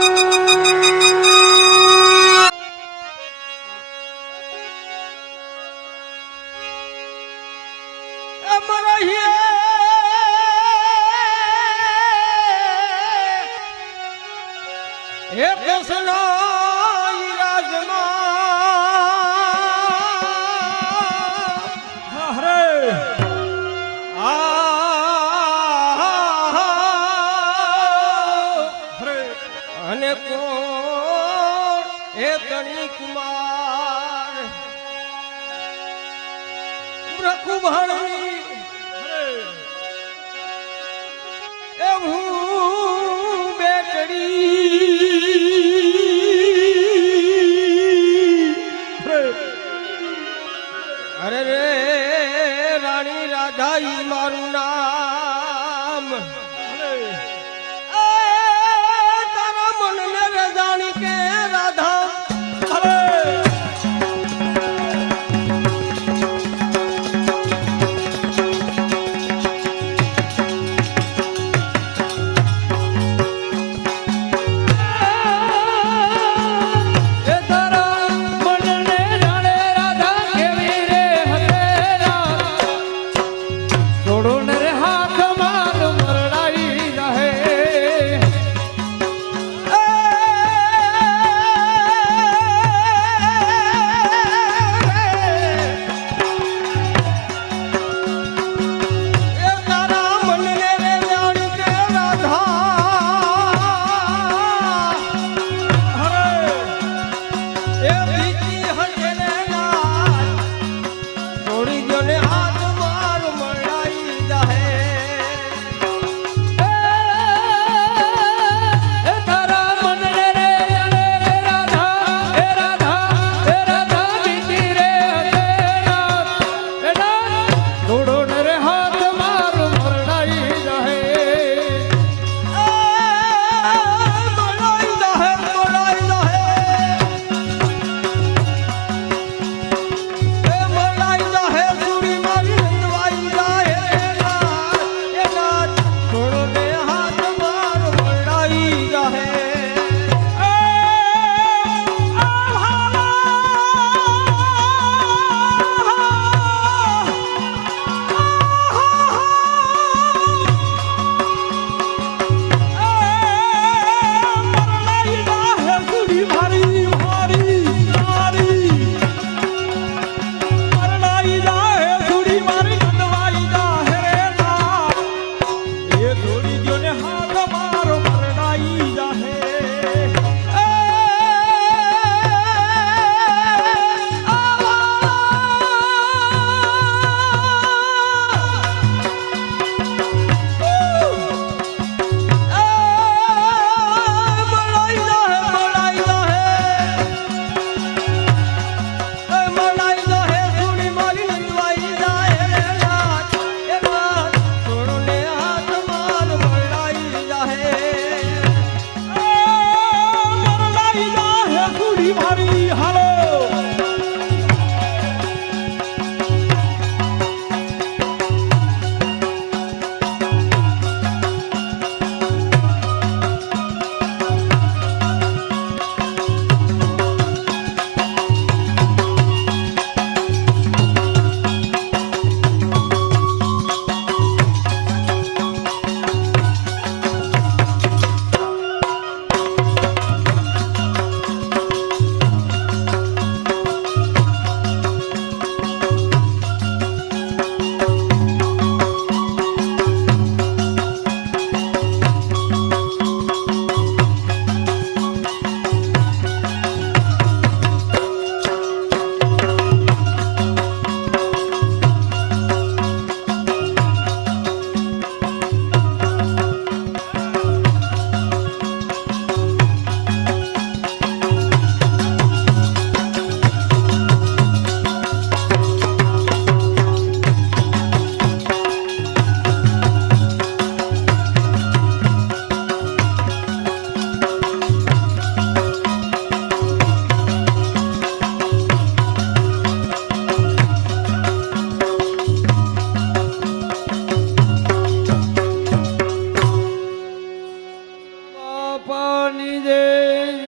ا مرحي هه کي હે ધણી કુમાર. રખુભાણી એ હું બેટડી. અરે રે રાણી રાધા ઈ મારું નામ.